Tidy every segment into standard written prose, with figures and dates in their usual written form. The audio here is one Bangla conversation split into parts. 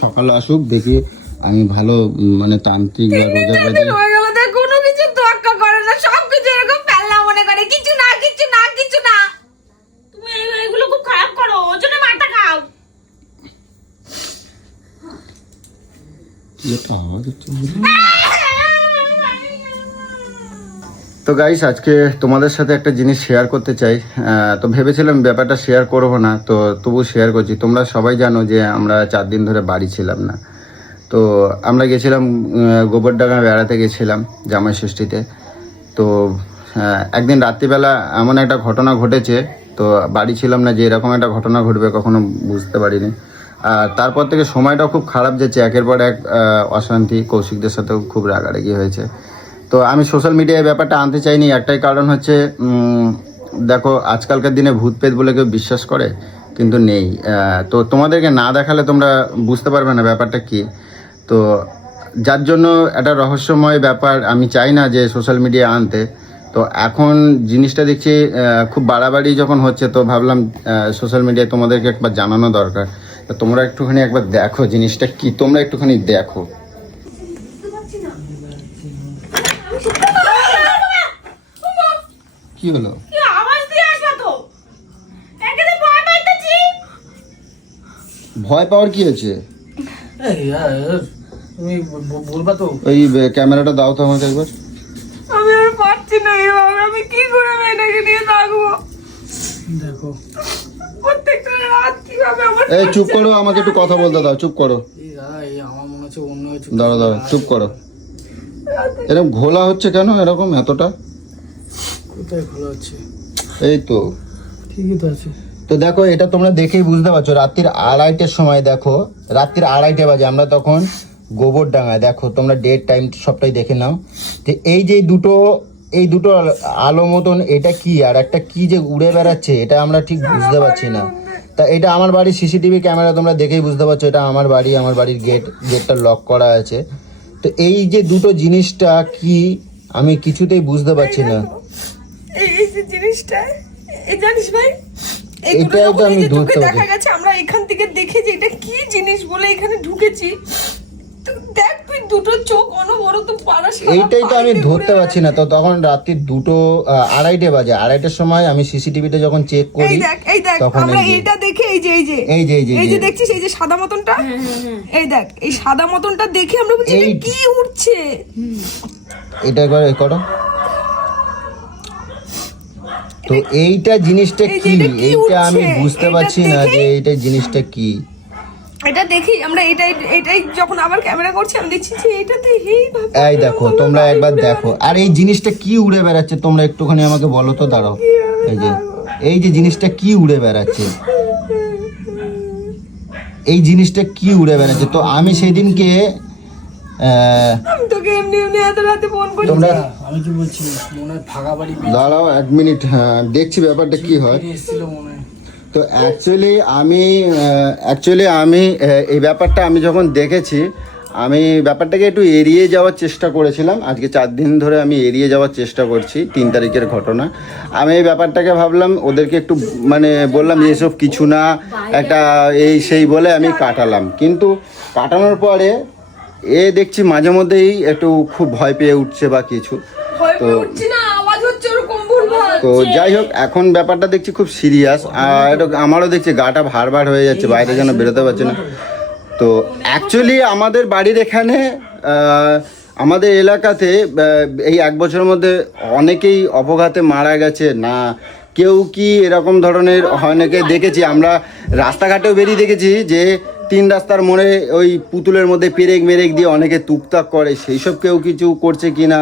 সকালে আসুক, দেখি আমি ভালো মানে তান্ত্রিক বা রোজাবাদী। কোনো কিছু তোয়াক্কা করে না, সবকিছু এরকম ফেলনা মনে করে, কিছু না কিছু না কিছু না। তুমি এইগুলো খুব খারাপ করো, ওর জন্য মাথা খাও। তো গাইস, আজকে তোমাদের সাথে একটা জিনিস শেয়ার করতে চাই। তো ভেবেছিলাম ব্যাপারটা শেয়ার করবো না, তো তবু শেয়ার করছি। তোমরা সবাই জানো যে আমরা 4 দিন ধরে বাড়ি ছিলাম না। তো আমরা গেছিলাম গোবরডাঙ্গা বেড়াতে গেছিলাম জামাই ষষ্ঠীতে। তো একদিন রাত্রিবেলা এমন একটা ঘটনা ঘটেছে, তো বাড়ি ছিলাম না, যে এরকম একটা ঘটনা ঘটবে কখনো বুঝতে পারিনি। আর তারপর থেকে সময়টাও খুব খারাপ যাচ্ছে, একের পর এক অশান্তি, কৌশিকদের সাথেও খুব রাগারাগি হয়েছে। তো আমি সোশ্যাল মিডিয়ায় ব্যাপারটা আনতে চাইনি, একটাই কারণ হচ্ছে দেখো আজকালকার দিনে ভূত পেত বলে কেউ বিশ্বাস করে কিন্তু নেই। তো তোমাদেরকে না দেখালে তোমরা বুঝতে পারবে না ব্যাপারটা কি। তো যার জন্য একটা রহস্যময় ব্যাপার আমি চাই না যে সোশ্যাল মিডিয়া আনতে। তো এখন জিনিসটা দেখছি খুব বাড়াবাড়ি যখন হচ্ছে, তো ভাবলাম সোশ্যাল মিডিয়ায় তোমাদেরকে একবার জানানো দরকার। তো তোমরা একটুখানি একবার দেখো জিনিসটা কি, তোমরা একটুখানি দেখো। কি হলো? ভয় পাওয়ার কি আছে? তুমি বলবা তো। ওই ক্যামেরাটা দাও তো আমাকে একবার। আমি আর পারছি না এইভাবে, আমি কি করে মেয়েটাকে নিয়ে থাকবো? দেখো প্রত্যেকটা রাত কিভাবে আমার। এই চুপ করো, আমাকে একটু কথা বলতে দাও, চুপ করো। আমার মনে হচ্ছে অন্য কিছু। দাঁড়া দাঁড়া, চুপ করো। এরকম ঘোলা হচ্ছে কেন এরকম এতটা? কোথায় খোলা হচ্ছে? এই তো ঠিকই তো আছে। তো দেখো, এটা তোমরা দেখেই বুঝতে পারছো, রাত্রির 2:30টার সময় দেখো, রাত্রির 2:30 বাজে, আমরা তখন গোবরডাঙ্গায়। দেখো তোমরা ডেট টাইম সবটাই দেখে নাও। যে এই দুটো আলো মতন, এটা কি আর একটা কি যে উড়ে বেড়াচ্ছে, এটা আমরা ঠিক বুঝতে পারছি না। তা এটা আমার বাড়ির সিসিটিভি ক্যামেরা, তোমরা দেখেই বুঝতে পারছো এটা আমার বাড়ি। আমার বাড়ির গেটটা লক করা আছে। তো এই যে দুটো জিনিসটা কি আমি কিছুতেই বুঝতে পারছি না। এই যে জিনিসটা, এই জানিস ভাই, এটাই তো আমি ধরতে পারছি। দেখা গেছে আমরা এখান থেকে দেখে যে এটা কি জিনিস বলে এখানে ঢুকেছি। তো দেখ তুই, দুটো চোখ অনবরত পাড়া সারা। এইটাই তো আমি ধরতে পারছি না। তো তখন রাত্রি 2:30 বাজে, 2:30টার সময় আমি সিসিটিভিতে যখন চেক করি, এই দেখ তখন আমরা এইটা দেখে এই যে দেখছিস এই যে সাদা মতনটা, এই দেখ এই সাদা মতনটা দেখে আমরা বলছি এটা কি উঠছে। এটা করো। তো এইটা জিনিসটা কি, এইটা আমি বুঝতে পারছি না যে এইটা জিনিসটা কি। এটা দেখি আমরা, এটাই যখন আবার ক্যামেরা করছি আমি দেখছি যে এটাতে এই দেখো, তোমরা একবার দেখো। আর এই জিনিসটা কি উড়ে বেড়াচ্ছে তোমরা একটুখানি আমাকে বলো তো, দাঁড়াও। এই যে জিনিসটা কি উড়ে বেড়াচ্ছে, এই জিনিসটা কি উড়ে বেড়াচ্ছে। তো আমি সেদিনকে আমি তোকে এমনি এত রাতে ফোন করছি। তোমরা আমি কি বলছি, মনে হয় ভাগা বাড়ি দাঁড়াও 1 মিনিট, হ্যাঁ দেখছি ব্যাপারটা কি হয়। এসেছিল মনে হয়। তো অ্যাকচুয়ালি আমি এই ব্যাপারটা আমি যখন দেখেছি, আমি ব্যাপারটাকে একটু এড়িয়ে যাওয়ার চেষ্টা করেছিলাম। আজকে 4 দিন ধরে আমি এড়িয়ে যাওয়ার চেষ্টা করছি 3 তারিখের ঘটনা। আমি এই ব্যাপারটাকে ভাবলাম ওদেরকে একটু মানে বললাম যে এসব কিছু না, একটা এই সেই বলে আমি কাটালাম। কিন্তু কাটানোর পরে দেখছি মাঝে মধ্যেই একটু খুব ভয় পেয়ে উঠছে বা কিছু। তো তো যাই হোক, এখন ব্যাপারটা দেখছি খুব সিরিয়াস। আর আমারও দেখছি গাটা ভার হয়ে যাচ্ছে, বাইরে যেন বেরোতে পারছি না। তো অ্যাকচুয়ালি আমাদের বাড়ির এখানে আমাদের এলাকাতে এই 1 বছরের মধ্যে অনেকেই অপঘাতে মারা গেছে না। কেউ কি এরকম ধরনের অনেকে দেখেছি, আমরা রাস্তাঘাটেও বেরিয়ে দেখেছি যে 3 রাস্তার মোড়ে ওই পুতুলের মধ্যে পেরেক মেরেক দিয়ে অনেকে টুকটাক করে, সেই সব কেউ কিছু করছে কিনা,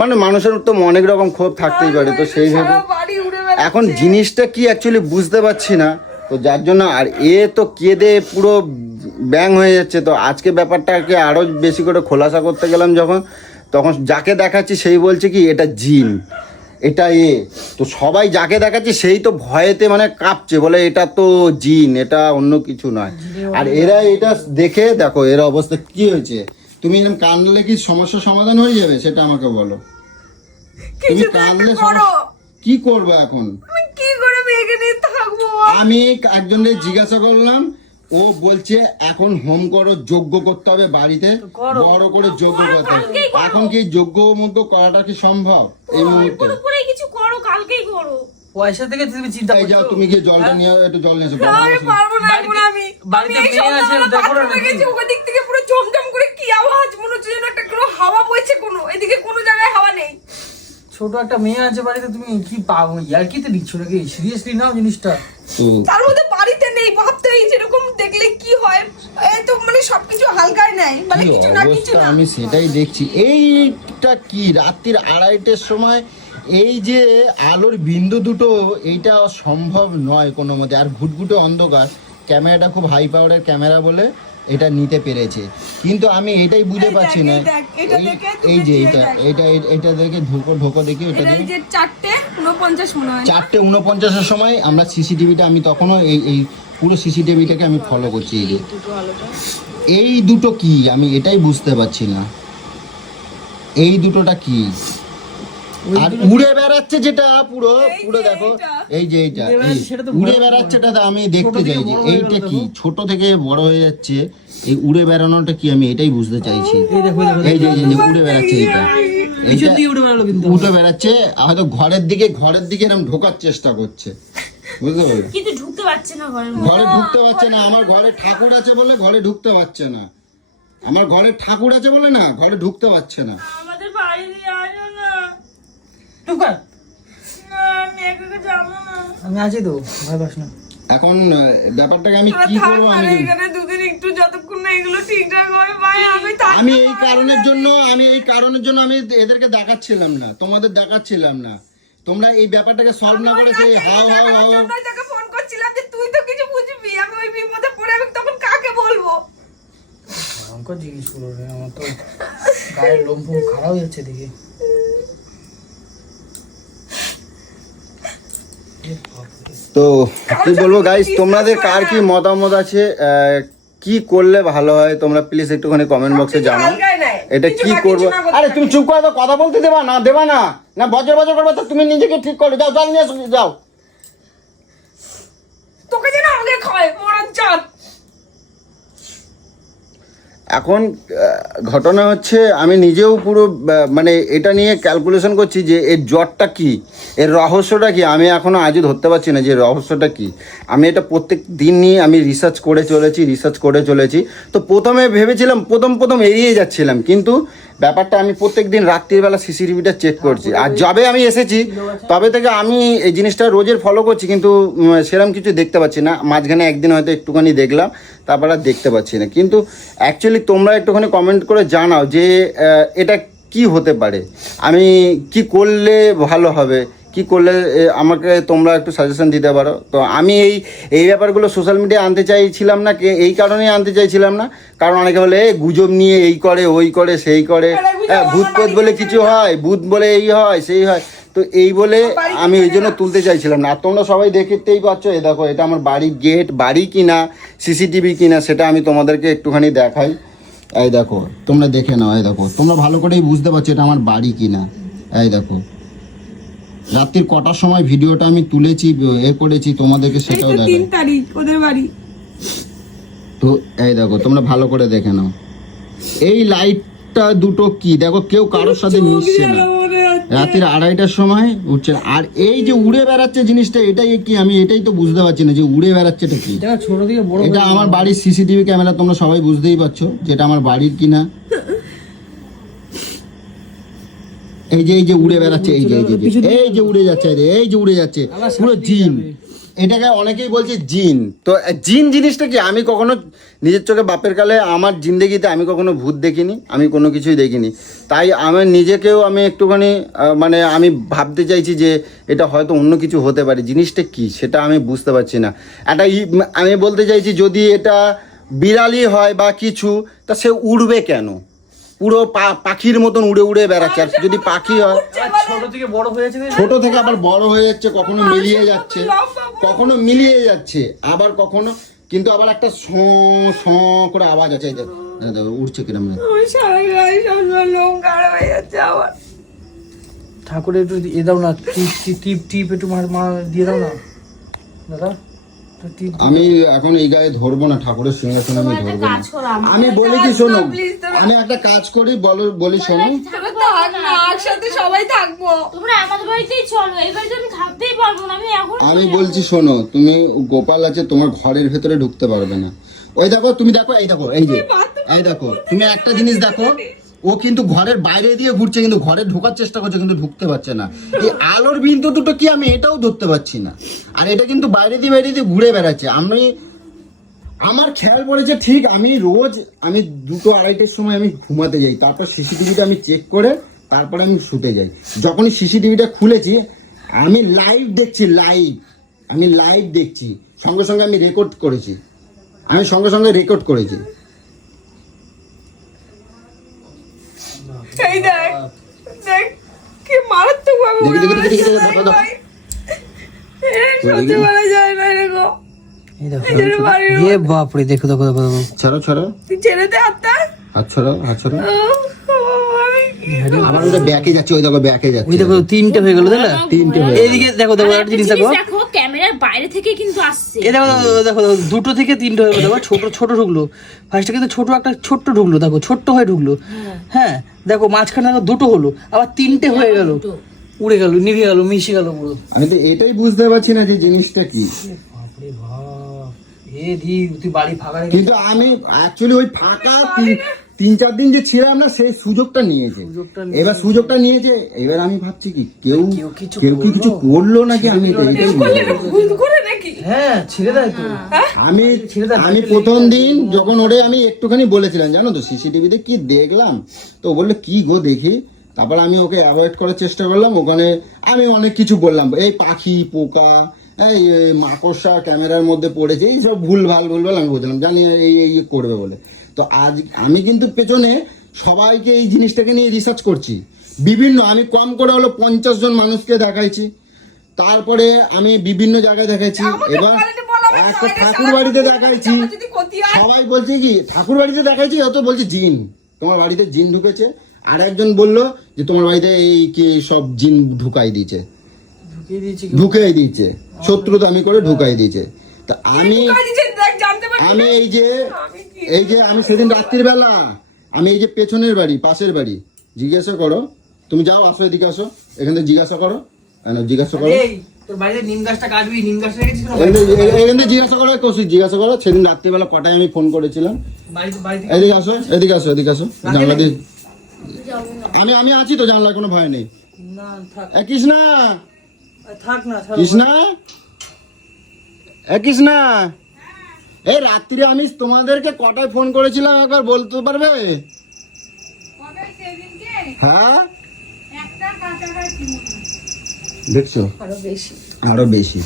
মানে মানুষের তো অনেক রকম ক্ষোভ থাকতেই পারে। তো সেইভাবে এখন জিনিসটা কি অ্যাকচুয়ালি বুঝতে পারছি না। তো যার জন্য আর তো কেঁদে পুরো ব্যাং হয়ে যাচ্ছে। তো আজকে ব্যাপারটাকে আরও বেশি করে খোলাসা করতে গেলাম যখন, তখন যাকে দেখাচ্ছি সেই বলছে কি এটা জিন, এটা তো সবাই যাকে দেখাচ্ছি সেই তো ভয়েতে মানে কাঁপছে, বলে এটা তো জিন, এটা অন্য কিছু নয়। আর এরা এটা দেখে দেখো এর অবস্থা কি হয়েছে। তুমি এরকম কাঁদলে কি সমস্যার সমাধান হয়ে যাবে সেটা আমাকে বলো। তুমি কাঁদলে কি করবে এখন? কি করে মেয়েকে নিয়ে থাকবো? আমি একজনকে জিজ্ঞাসা করলাম, ও বলছে এখন হোম করো, যজ্ঞ করতে হবে বাড়িতে, করো। বড় করে যজ্ঞ করতে হবে। কালকেই করো। এখন কি যজ্ঞ মুগ্য করাটা কি সম্ভব এই মুহূর্তে? পুরোপুরি কিছু করো, কালকেই করো। পয়সা থেকে তুমি চিন্তা এই যাও, করছো? তুমি গিয়ে জলটা নিয়ে একটু জল নিয়ে এসো। আমি পারবো না এখন আমি। বাড়িতে আমি এই মেয়ে আছে, সন্ধ্যাবেলা দেখো না bathroom এ নাকি? গেছি, ওদিক থেকে পুরো জমজম করে কি আওয়াজ, মনে হচ্ছে যেন একটা কোনো হাওয়া বইছে, কোনো এদিকে কোনো জায়গায় হাওয়া নেই। ছোট একটা মেয়ে আছে বাড়িতে, তুমি কি পাবো ইয়ার্কিতে দিচ্ছ নাকি? সিরিয়াসলি নাও জিনিসটা। তো তার মধ্যে বাড়িতে নেই, ভাবতে এই যেরকম দেখলে কি হয়, এই তো মানে সবকিছু হালকায় নেয়, মানে কি কিছু না কিছু অবস্থা, না। আমি সেটাই দেখছি। এইটা কি রাত্রির 2:30টার সময় এই যে আলোর বিন্দু দুটো, এইটা সম্ভব নয় কোনো মতে। আর ঘুটঘুটে অন্ধকার, ক্যামেরাটা খুব হাই পাওয়ারের ক্যামেরা বলে এটা নিতে পেরেছে, কিন্তু আমি এটাই বুঝে এই পাচ্ছি দেখ, না। এই দেখ, এটা দেখে তুই এই যে দেখি, এটা এই দেখ। এটা এটা দেখে ঢোকো দেখি এটা এটা এই দেখে। যে 4:49 মনে হয়। 4:49-এর সময় আমরা সিসিটিভিটা, আমি তখনও এই পুরো সিসিটিভিটাকে আমি ফলো করছি। এই যে এই দুটো কি, আমি এটাই বুঝতে পারছি না। এই দুটোটা কি? আর উড়ে বেড়াচ্ছে যেটা পুরো এই পুরো যে দেখো, এইটা। এই যে এইটা উড়ে বেড়াচ্ছে, সেটা তো উড়ে ভয় বেড়াচ্ছেটা তো আমি দেখতে ছোট থেকে চাইছি। বড় হয়ে এইটা গেল কি, দেখো। ছোট থেকে বড় হয়ে যাচ্ছে, এই উড়ে বেড়ানোটা কি, আমি এটাই বুঝতে চাইছি। এই দেখো, এই দেখো, এই যে উড়ে বেড়াচ্ছে এইটা, পিছন এইটা দিয়ে উঠে বেড়ালো কিন্তু। উঠে বেড়াচ্ছে, হয়তো ঘরের দিকে এরকম ঢোকার চেষ্টা করছে, বুঝতে পারলে? কিন্তু ঢুকতে পারছে না ঘরের ঘরে ঢুকতে পারছে না। আমার ঘরে ঠাকুর আছে বলে ঘরে ঢুকতে পারছে না। আমার ঘরে ঠাকুর আছে বলে না ঘরে ঢুকতে পারছে না। আমাদের বাড়ি দিয়ে আসো না। টুকার, না, আমি একা একা যাবো না। আমি আছি তো, ভয় পাস না। এখন ব্যাপারটাকে আমি তোরা কি থাক করবো? না আমি রে এখানে দুদিন, একটু যতক্ষণ না এগুলো ঠিকঠাক হয় ভাই, আমি থাকতে আমি পারবো এই কারণের জন্য আমি এদেরকে দেখাচ্ছিলাম না, তোমাদের দেখাচ্ছিলাম না। তোমরা এই ব্যাপারটাকে সলভ না করে সেই হাও হাও হাও না। আমি তোকে ফোন করছিলাম যে তুই তো কিছু বুঝবি, আমি ওই বিপদে পড়ে আমি তখন কাকে বলবো? ভয়ঙ্কর জিনিসগুলো রে, আমার তো গায়ের লোম ফোম খারাপ হয়ে যাচ্ছে দেখে। তো কি বলবো গাইস, তোমাদের কার কি মতামত আছে, কি করলে ভালো হয় তোমরা প্লিজ একটুখানি কমেন্ট বক্সে জানাও। হালকায় নেয়। এটা কিছু কি না, করবো? কিছু না করতে আরে তুমি পারি। চুপ করে তো, কথা বলতে দেবা না না বজর করবে তো তুমি নিজেকে ঠিক করো। যাও জল নিয়ে এসো, যাও। তোকে যেন আগে খায় মরার জাত। এখন ঘটনা হচ্ছে, আমি নিজেও পুরো মানে এটা নিয়ে ক্যালকুলেশন করছি যে এর জ্বরটা কি, এর রহস্যটা কি। আমি এখনও আজও ধরতে পারছি না যে রহস্যটা কি। আমি এটা প্রত্যেক দিন নিয়ে আমি রিসার্চ করে চলেছি। তো প্রথমে ভেবেছিলাম, প্রথম এড়িয়ে যাচ্ছিলাম, কিন্তু ব্যাপারটা আমি প্রত্যেক দিন রাত্রিবেলা সিসিটিভিটা চেক করছি। আর যবে আমি এসেছি তবে থেকে আমি এই জিনিসটা রোজের ফলো করছি, কিন্তু সেরকম কিছু দেখতে পাচ্ছি না। মাঝখানে একদিন হয়তো একটুখানি দেখলাম, তারপর আর দেখতে পাচ্ছি না। কিন্তু অ্যাকচুয়ালি তোমরা একটুখানি কমেন্ট করে জানাও যে এটা কি হতে পারে, আমি কি করলে ভালো হবে, কি করলে আমাকে তোমরা একটু সাজেশন দিতে পারো। তো আমি এই ব্যাপারগুলো সোশ্যাল মিডিয়ায় আনতে চাইছিলাম না, এই কারণেই আনতে চাইছিলাম না, কারণ অনেকে বলে গুজব নিয়ে এই করে ওই করে সেই করে, ভূত প্রেত বলে কিছু হয়, ভূত বলে এই হয় সেই হয়, তো এই বলে আমি ওই জন্য তুলতে চাইছিলাম না। আর তোমরা সবাই দেখতেই পাচ্ছ, এই দেখো এটা আমার বাড়ির গেট, বাড়ি কিনা সিসিটিভি কিনা সেটা আমি তোমাদেরকে একটুখানি দেখাই। এই দেখো, তোমরা দেখে নাও, এই দেখো, তোমরা ভালো করেই বুঝতে পারছো এটা আমার বাড়ি কিনা। এই দেখো, রাত্রির কটার সময় ভিডিওটা আমি তুলেছি, করেছি, তোমাদেরকে সেটাও দেখাই। 3 তারিখ ওদের বাড়ি। তো এই দেখো, তোমরা ভালো করে দেখে নাও, এই লাইটটা দুটো কি দেখো, কেউ কারোর সাথে মিশছে না। রাত্রির 2:30টার সময় উঠছে। আর এই যে উড়ে বেড়াচ্ছে জিনিসটা, এটাই কি, আমি এটাই তো বুঝতে পারছি না যে উড়ে বেড়াচ্ছেটা কি। এটা ছোট থেকে বড় এটা হয়ে আমার গেল। বাড়ির সিসিটিভি ক্যামেরা, তোমরা সবাই বুঝতেই পারছো যেটা আমার বাড়ির কিনা। এই যে উড়ে বেড়াচ্ছে, এই যে উড়ে যাচ্ছে, এই যে উড়ে যাচ্ছে, পুরো জিন। এটাকে অনেকেই বলছে জিন। তো জিন জিনিসটা কি, আমি কখনো নিজের চোখে বাপের কালে আমার জিন্দেগিতে আমি কখনো ভূত দেখিনি, আমি কোনো কিছুই দেখিনি। তাই আমার নিজেকেও আমি একটুখানি মানে আমি ভাবতে চাইছি যে এটা হয়তো অন্য কিছু হতে পারে। জিনিসটা কি সেটা আমি বুঝতে পারছি না। আমি বলতে চাইছি, যদি এটা বিড়ালি হয় বা কিছু, তা সে উড়বে কেন? পুরো পাখির মতন উড়ে বেড়াচ্ছে। আর যদি পাখি হয়, আর ছোট থেকে বড় হয়ে যাচ্ছে, ছোট থেকে আবার বড় হয়ে যাচ্ছে, কখনো মিলিয়ে যাচ্ছে, আবার কখনো কিন্তু আবার একটা স করে আওয়াজ আছে। এই দেখো, উঠছে কিরম। ওই সারা গায়ে সব লোম গাঢ় হয়ে যাচ্ছে আমার। ঠাকুরের একটু এ দাও না, টিপ একটু মার দিয়ে দাও না দাদা। আমি এখন এই গায়ে ধরবো না, ঠাকুরের সিংহাসনে আমি ধরবো না। কাজ করো আমি বলি কি শোনো, আমি একটা কাজ করি, বলি শোনো, থাক না, একসাথে সবাই থাকবো। তোমরা আমাদের বাড়িতেই চলো, এই বাড়িতে আমি থাকতেই পারবো না। আমি এখন আমি বলছি শোনো, তুমি গোপাল আছে, তোমার ঘরের ভেতরে ঢুকতে পারবে না। ওই দেখো, তুমি দেখো, এই দেখো, এই দেখো, তুমি একটা জিনিস দেখো, ও কিন্তু ঘরের বাইরে দিয়ে ঘুরছে, কিন্তু ঘরে ঢোকার চেষ্টা করছে, কিন্তু ঢুকতে পারছে না। এই আলোর বিন্দু দুটো কি আমি এটাও ধরতে পারছি না, আর এটা কিন্তু বাইরে দিয়ে ঘুরে বেড়াচ্ছে। আমার খেয়াল পড়েছে ঠিক, আমি রোজ 2-2:30টার সময় আমি ঘুমাতে যাই, তারপর সিসিটিভিটা আমি চেক করে তারপরে আমি শুতে যাই। যখনই সিসিটিভিটা খুলেছি, আমি লাইভ দেখছি, আমি লাইভ দেখছি, সঙ্গে সঙ্গে আমি রেকর্ড করেছি, এই দেখ দেখ কি মারাত্মক ভাবে দেখি, দেখো। সহ্য করা যায় না এরকম। এই দেখো, নিজের বাড়ির এ বাপরে, দেখো দেখো দেখো দেখো। ছাড়ো, তুই ছেড়ে দে হাতটা। হাত ছাড়ো। আবার ওটা ব্যাকে যাচ্ছে, ওই দেখো ব্যাকে ওই যাচ্ছে, দেখো 3টে হয়ে গেল, দেখলা? 3টে হয়ে গেল। এইদিকে দেখো দেখো, একটা জিনিস দেখো, দেখো ক্যামেরার বাইরে থেকে কিন্তু আসছে। এই দেখো দেখো দেখো, 2 থেকে 3টে হয়ে গেল, দেখো ছোট ঢুকলো। ফার্স্টে কিন্তু একটা ছোট্ট ঢুকলো, দেখো ছোট্ট হয়ে ঢুকলো। হ্যাঁ দেখো, মাঝখানে দেখো 2টো হলো, আবার 3টে হয়ে গেল, উড়ে গেল, নিভে গেল, মিশে গেল পুরো। আমি তো এটাই বুঝতে পারছি না যে জিনিসটা কি। বাপরে বাপ, তুই বাড়ি ফাঁকা রেখে কিন্তু আমি অ্যাকচুয়ালি ওই ফাঁকা 3-4 দিন যে ছিলাম না, সেই সুযোগটা নিয়েছে। এবার সুযোগটা নিয়েছে, এবার আমি ভাবছি কি কেউ কি কিছু করলো নাকি, আমি তো এটাই বুঝতে পারছি না। ভুল করে নাকি? হ্যাঁ ছেড়ে দেয় তো। আমি প্রথম দিন যখন ওরে আমি একটুখানি বলেছিলাম, জানো তো সিসিটিভিতে কি দেখলাম, তো ও বললো কি গো দেখি, তারপর আমি ওকে অ্যাভয়েড করার চেষ্টা করলাম। ওখানে আমি অনেক কিছু বললাম, এই পাখি, পোকা, এই মাকড়সা ক্যামেরার মধ্যে পড়েছে, এই সব ভুলভাল আমি বলছিলাম, জানি এই করবে বলে। তো আজ আমি কিন্তু পেছনে সবাইকে এই জিনিসটাকে নিয়ে রিসার্চ করছি, আমি কম করে হলো 50 জন মানুষকে দেখাইছি, তারপরে আমি বিভিন্ন জায়গায় দেখাইছি, এবার একটা ঠাকুর বাড়িতে দেখাইছি, সবাই বলছে কি ঠাকুর বাড়িতে দেখাইছি, অত বলছে জিন, তোমার বাড়িতে জিন ঢুকেছে। আর একজন বললো যে তোমার বাড়িতে এই কি সব জিন ঢুকাই দিয়েছে, শত্রুতামি করে ঢুকাই দিয়েছে। তা আমি এই যে আমি সেদিন রাত্রির বেলা আমি এই যে পেছনের বাড়ি, পাশের বাড়ি, জিজ্ঞাসা করো, তুমি যাও, আসো এদিকে আসো, এখানে জিজ্ঞাসা করো, তোর বাইরে নিম গাছটা কাটবি, নিম গাছটা রেখেছিস কেন? এখানে জিজ্ঞাসা করো সেদিন রাত্রিবেলা কটায় আমি ফোন করেছিলাম। এদিকে আসো জানলা দিয়ে, আমি আছি তো, জানলায় কোনো ভয় নেই। না থাক, কৃষ্ণা থাক না, কৃষ্ণা, এই রাত্রিরে আমি তোমাদেরকে কটায় ফোন করেছিলাম একবার বলতে পারবে? হ্যাঁ দেখছো, আরো বেশি।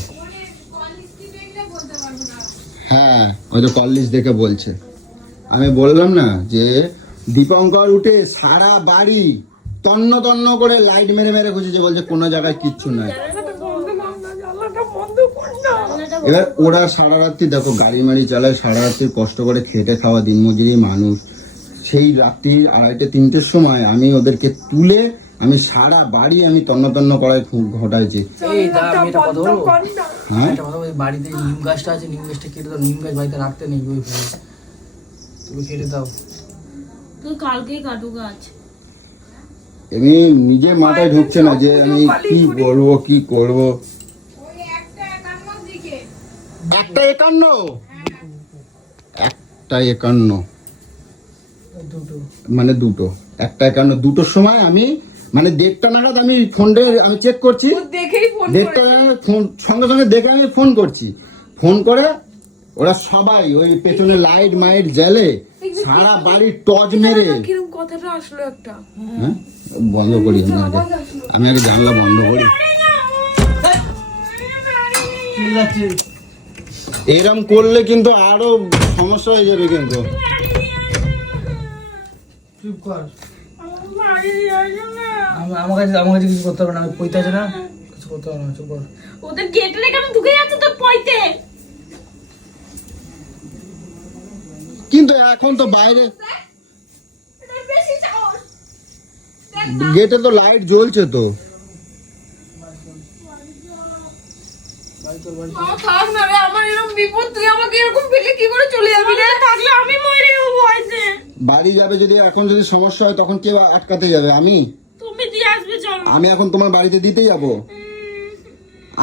হ্যাঁ ওই তো কল লিস্ট দেখে বলছে। আমি বললাম না যে দীপঙ্কর উঠে সারা বাড়ি তন্ন করে লাইট মেরে খুঁজেছে, বলছে কোনো জায়গায় কিচ্ছু নাই। এবার ওরা সারা রাত্রি দেখো গাড়ি মাড়ি চালায়, সারা রাত্রি কষ্ট করে খেটে খাওয়া দিনমজুরি মানুষ, সেই রাত্রি 2:30-3টের সময় আমি ওদেরকে তুলে আমি সারা বাড়ি আমি তন্ন করায় খুব ঘটাইছি। হ্যাঁ বাড়িতে নিম গাছটা আছে, নিম গাছটা কেটে দাও, নিম গাছ বাড়িতে রাখতে নেই, ওই তুমি কেটে দাও। তুই কালকেই কাটু গাছ। এমনি নিজে মাথায় ঢুকছে না যে আমি কি করব। একটা 51 মানে 2টো, একটা 51 2টোর সময় আমি মানে 1:30 নাগাদ আমি ফোনটা আমি চেক করছি, 1:30 সঙ্গে দেখে আমি ফোন করছি, ফোন করে ওরা সবাই ওই পেছনে লাইট মাইট জ্বালে সারা বাড়ি টর্চ মেরে। কথাটা আসলো একটা, হ্যাঁ বন্ধ করি, আমি আগে জানলা বন্ধ করি। এরম করলে কিন্তু আরো সমস্যা হয়ে যাবে কিন্তু। চুপ কর, আমার কাছে কিছু করতে হবে না, আমি পইতে আছে না, কিছু করতে হবে না, চুপ কর। ওদের গেটে রেখে আমি ঢুকে যাচ্ছে তোর পয়তে। কিন্তু এখন তো বাইরে গেটে তো লাইট জ্বলছে তো। থাক না রে, আমার এরকম বিপদ, তুই আমাকে এরকম ফেলে কি করে চলে যাবি রে? থাকলে আমি মরে যাবো ভয়তে। বাড়ি যাবে যদি, এখন যদি সমস্যা হয় তখন কে আটকাতে যাবে? আমি তুমি দিয়ে আসবে চলো। আমি এখন তোমার বাড়িতে দিতে যাব?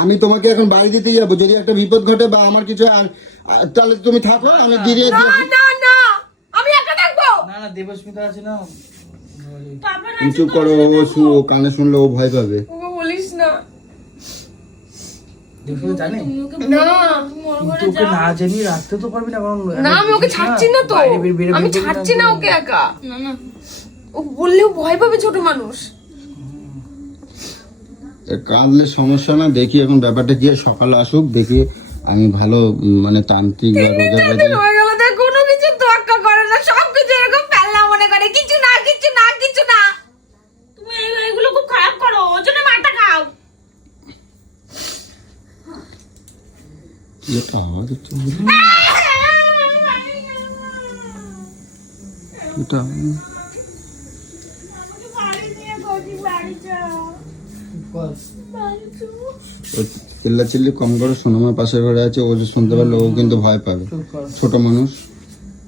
আমি তোমাকে এখন বাড়ি দিতে যাব? যদি একটা বিপদ ঘটে বা আমার কিছু তাহলে তুমি থাকো, আমি দিয়ে না না না, আমি একা থাকবো। না না, দেবস্মিতা আছে না। পাপা না চুপ করো, ও কানে শুনলে ও ভয় পাবে। ওকে বলিস না। দেবস্মিতা জানে না কিন্তু ওকে না জানিয়ে রাখতে তো পারবি না, কারণ না, আমি ওকে ছাড়ছি না তো, বাইরে বের আমি করবি ছাড়ছি না ওকে একা। না না ও বললেও ভয় পাবে ছোট মানুষ। কাঁদলে সমস্যা না, দেখি এখন ব্যাপারটা কি হয়। সকালে আসুক, দেখি আমি ভালো মানে তান্ত্রিক বা রোজা বাজে। হয়ে গেল, দেখ কোনো কিছু তোয়াক্কা করে না, সবকিছু এরকম ফেলনা মনে করে, কিছু না কিছু না কিছু না। তুমি এইগুলো খুব খারাপ করো, ওর জন্য মাথা খাও। কি একটা আওয়াজ হচ্ছে? এটা চিল্লাচিল্লি কম করে, সোনামার পাশের ঘরে আছে, ও যে শুনতে পারলে ও কিন্তু ভয় পাবে। চুপ কর, ছোট মানুষ।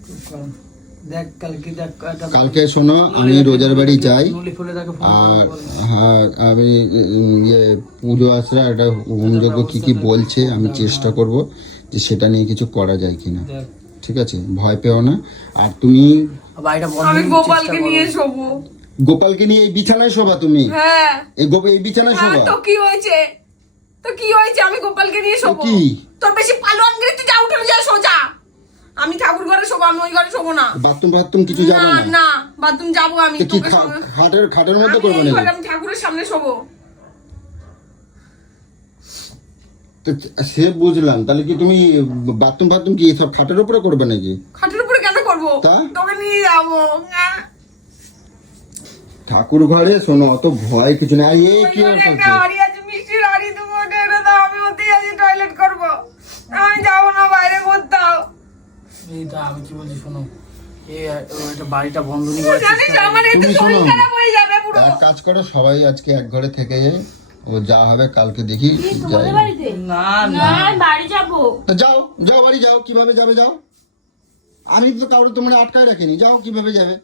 চুপ কর। দেখ কালকে দেখ কালকে শোনো, আমি রোজার বাড়ি যাই, নলি ফুলে তাকে ফোন আর করে বল। হ্যাঁ আমি ইয়ে পুজো আসলে একটা হোম যজ্ঞ কি কি বলছে, আমি চেষ্টা করব যে সেটা নিয়ে কিছু করা যায় কিনা। দেখ ঠিক আছে, ভয় পেও না। আর তুমি বাড়িটা বন্ধ আমি করার গোপালকে চেষ্টা নিয়ে করো। শোবো। গোপালকে নিয়ে এই বিছানায় শোবা তুমি? হ্যাঁ এই বিছানায় হ্যাঁ, শোবা? তো কি হয়েছে? তো কি হয়েছে? আমি গোপালকে নিয়ে শোবো। কি? তোর বেশি পালোয়ান গিরিতে যা, উঠে যা সোজা। আমি ঠাকুর ঘরে শোবো, আমি ওই ঘরে শোবো না। বাথরুম কিছু যাবে না না? না, বাথরুম যাবো আমি। তো কি তোকে সঙ্গে- খাটের মধ্যে আমি করবে এই নাকি? ঘরে, আমি ঠাকুরের সামনে শোবো। তো সে বুঝলাম, তাহলে কি তুমি বাথরুম কি সব খাটের উপরে করবে নাকি? খাটের উপরে কেন করবো? তা? তোকে নিয়ে যাবো। ঠাকুর ঘরে শোনো, অত ভয় কিছু না। এই কি ওই ঘরে একটা হাঁড়ি আছে, মিষ্টির হাঁড়ি, তুমি ওটা এনে দাও, আমি ওতেই আছি টয়লেট করবো। আমি যাবো না বাইরে কোথাও। এই তো আমি কি বলছি শোনো, এটা বাড়িটা বন্ধ নেই করার জানিস চেষ্টা করো। আমার এতে তুমি শরীর শোনো। খারাপ হয়ে যাবে পুরো। এক কাজ করো, সবাই আজকে এক ঘরে থেকে যাই, ও যা হবে কালকে দেখি যাই। তোমাদের বাড়িতে না না, না আমি বাড়ি যাবো। তো যাও বাড়ি যাও। কিভাবে যাবে যাও? আমি তো কাউকে তোমরা আটকায় রাখিনি, যাও কিভাবে যাবে।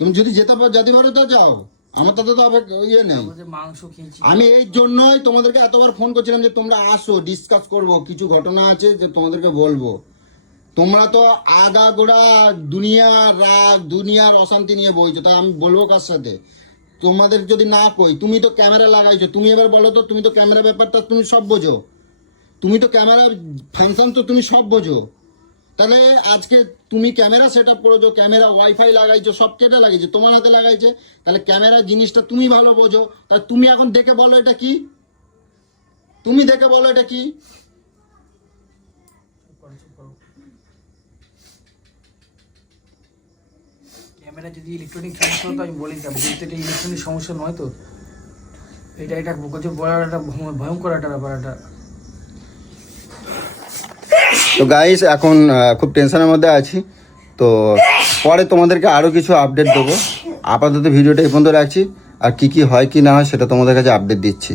তুমি যদি যেতে পারো তা যাও, আমার তাতে তো আবার ইয়ে নেই। বলছে মাংস খেয়েছি। আমি এই জন্যই তোমাদেরকে এতবার ফোন করছিলাম যে তোমরা আসো, ডিসকাস করব, কিছু ঘটনা আছে যে তোমাদেরকে বলবো। তোমরা তো আগাগোড়া দুনিয়ার অশান্তি নিয়ে বইছো, তাই আমি বলবো কার সাথে? তোমাদের যদি না কই, তুমি তো ক্যামেরা লাগাইছো, তুমি এবার বলো তো, তুমি তো ক্যামেরা ব্যাপারটা তুমি সব বোঝো, তুমি তো ক্যামেরা ফাংশন তো তুমি সব বোঝো। তাহলে আজকে তুমি ক্যামেরা সেট আপ করেছো, ক্যামেরা ওয়াইফাই লাগাইছো, সব কেটে লাগাইছো, তোমার হাতে লাগাইছে, তাহলে ক্যামেরা জিনিসটা তুমি ভালো বোঝো। তাহলে তুমি এখন দেখে বলো এটা কি, তুমি দেখে বলো এটা কি। ক্যামেরা যদি ইলেকট্রনিক সমস্যা হতো আমি বলি, কিন্তু এটা ইলেকট্রনিক সমস্যা নয় তো। এটা বলছে বড় একটা ভয়ঙ্কর একটা ব্যাপার এটা। তো গাইস এখন খুব টেনশনের মধ্যে আছি, তো পরে তোমাদেরকে আরও কিছু আপডেট দেবো। আপাতত ভিডিওটা এই পর্যন্ত রাখছি, আর কি হয় কি না হয় সেটা তোমাদের কাছে আপডেট দিচ্ছি।